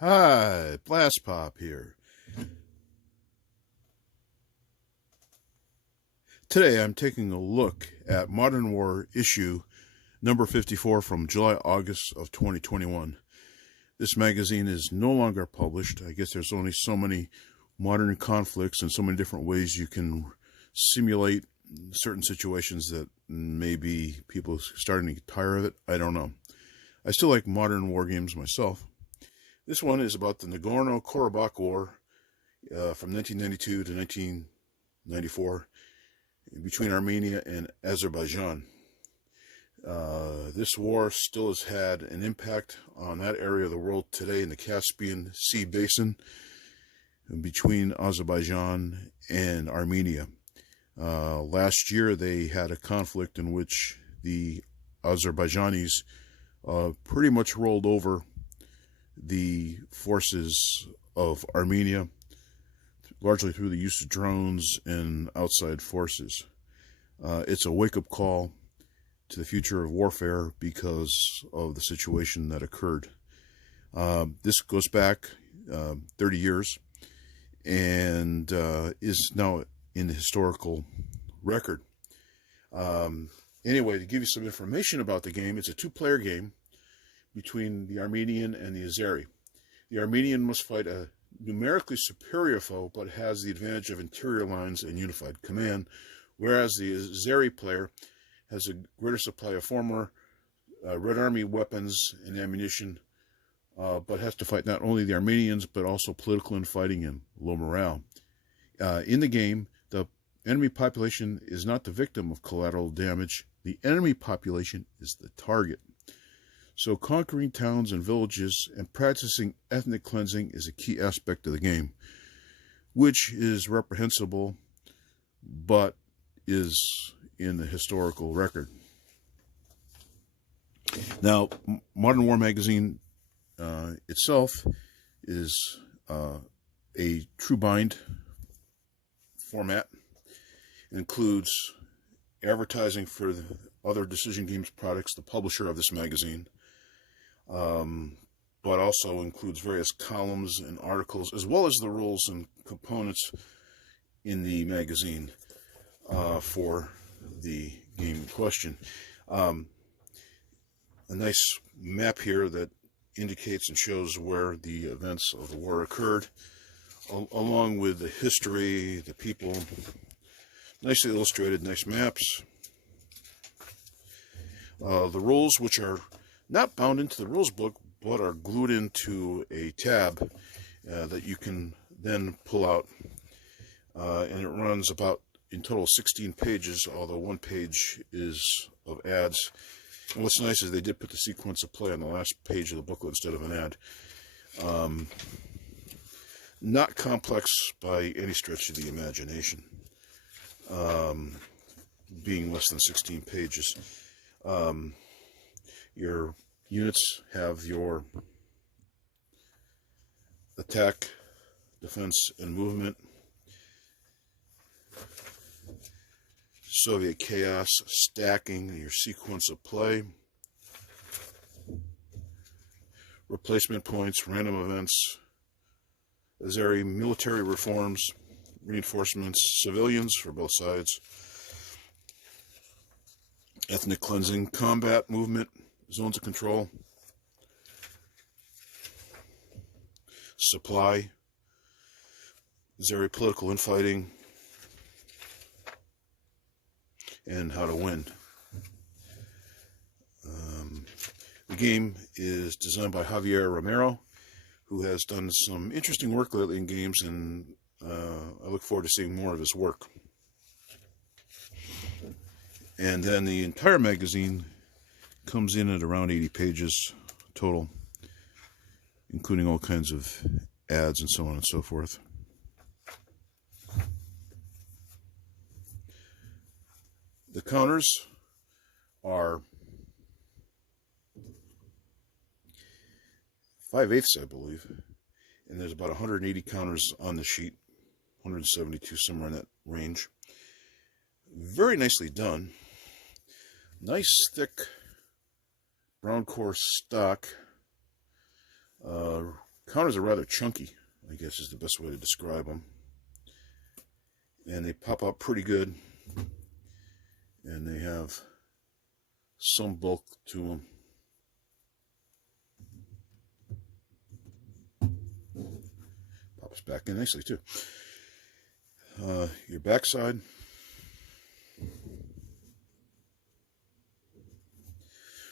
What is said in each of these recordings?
Hi, Blastpop here. Today I'm taking a look at Modern War issue number 54 from July-August of 2021. This magazine is no longer published. I guess there's only so many modern conflicts and so many different ways you can simulate certain situations that maybe people starting to get tired of it. I don't know. I still like modern war games myself. This one is about the Nagorno-Karabakh War from 1992 to 1994 between Armenia and Azerbaijan. This war still has had an impact on that area of the world today in the Caspian Sea basin between Azerbaijan and Armenia. Last year they had a conflict in which the Azerbaijanis pretty much rolled over the forces of Armenia, largely through the use of drones and outside forces. It's a wake-up call to the future of warfare because of the situation that occurred. This goes back 30 years and is now in the historical record. Anyway, to give you some information about the game, it's a two-player game between the Armenian and the Azeri. The Armenian must fight a numerically superior foe, but has the advantage of interior lines and unified command, whereas the Azeri player has a greater supply of former Red Army weapons and ammunition, but has to fight not only the Armenians, but also political infighting and low morale. In the game, the enemy population is not the victim of collateral damage. The enemy population is the target. So conquering towns and villages and practicing ethnic cleansing is a key aspect of the game, which is reprehensible, but is in the historical record. Now, Modern War magazine itself is a true bind format. It includes advertising for the other Decision Games products, the publisher of this magazine, but also includes various columns and articles, as well as the rules and components in the magazine for the game in question. A nice map here that indicates and shows where the events of the war occurred, along with the history, the people. Nicely illustrated, nice maps. The rules, which are not bound into the rules book, but are glued into a tab that you can then pull out. And it runs about, in total, 16 pages, although one page is of ads. And what's nice is they did put the sequence of play on the last page of the booklet instead of an ad. Not complex by any stretch of the imagination, being less than 16 pages. Your units have your attack, defense, and movement. Soviet chaos, stacking, your sequence of play. Replacement points, random events. Azeri military reforms, reinforcements, civilians for both sides. Ethnic cleansing, combat, movement, zones of control, supply, Azeri political infighting, and how to win. The game is designed by Javier Romero, who has done some interesting work lately in games, and I look forward to seeing more of his work. And then the entire magazine comes in at around 80 pages total, including all kinds of ads and so on and so forth. The counters are 5/8, I believe, and there's about 180 counters on the sheet, 172, somewhere in that range. Very nicely done. Nice thick brown coarse stock, counters are rather chunky, I guess is the best way to describe them. And they pop out pretty good. And they have some bulk to them. Pops back in nicely too. Your backside.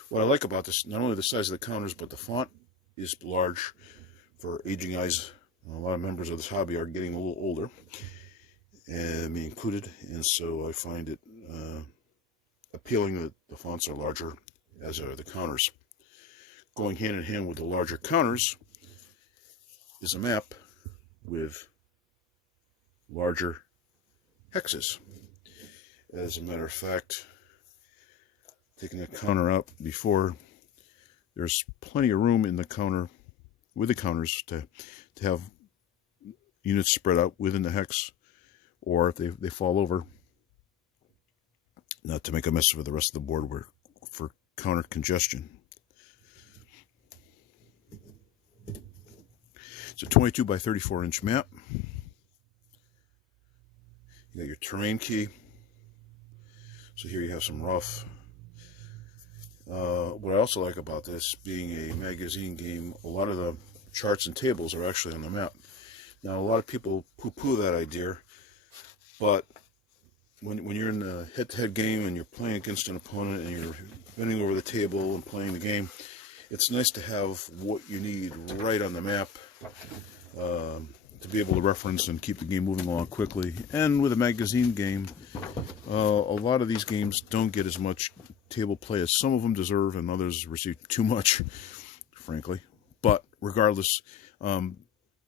What I like about this, not only the size of the counters, but the font is large for aging eyes. A lot of members of this hobby are getting a little older, and me included, and so I find it appealing that the fonts are larger, as are the counters. Going hand in hand with the larger counters is a map with larger hexes. As a matter of fact, taking the counter out before, there's plenty of room in the counter, with the counters, to have units spread out within the hex, or if they fall over, not to make a mess of the rest of the board for counter congestion. It's a 22 by 34 inch map. You got your terrain key. So here you have some rough. What I also like about this, being a magazine game, a lot of the charts and tables are actually on the map. Now, a lot of people poo-poo that idea, but when you're in a head-to-head game and you're playing against an opponent and you're bending over the table and playing the game, it's nice to have what you need right on the map to be able to reference and keep the game moving along quickly. And with a magazine game, a lot of these games don't get as much table play as some of them deserve, and others receive too much, frankly. But regardless,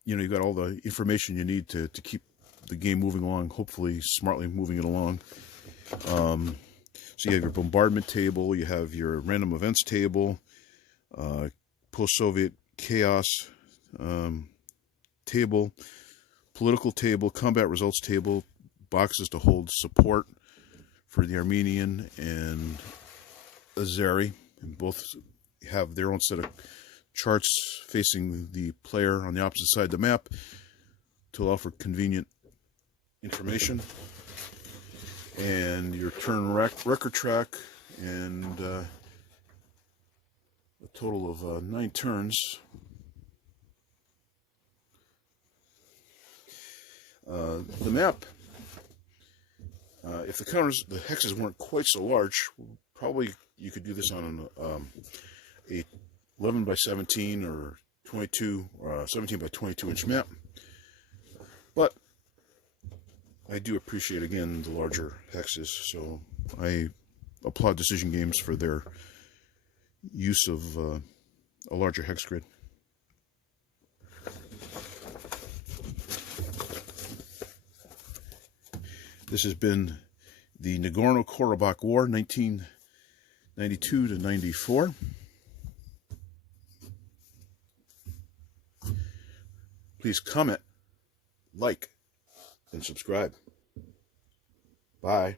you've got all the information you need to keep the game moving along, hopefully smartly moving it along. So you have your bombardment table, you have your random events table, post-Soviet chaos table, political table, combat results table, boxes to hold support for the Armenian and Azeri, and both have their own set of charts facing the player on the opposite side of the map to allow for convenient information. And your turn record track, and a total of 9 turns. The map, if the hexes weren't quite so large, probably you could do this on a 11 by 17 or 22 or 17 by 22 inch map. But I do appreciate, again, the larger hexes, so I applaud Decision Games for their use of a larger hex grid. This has been the Nagorno-Karabakh War, 1992 to 94. Please comment, like, and subscribe. Bye.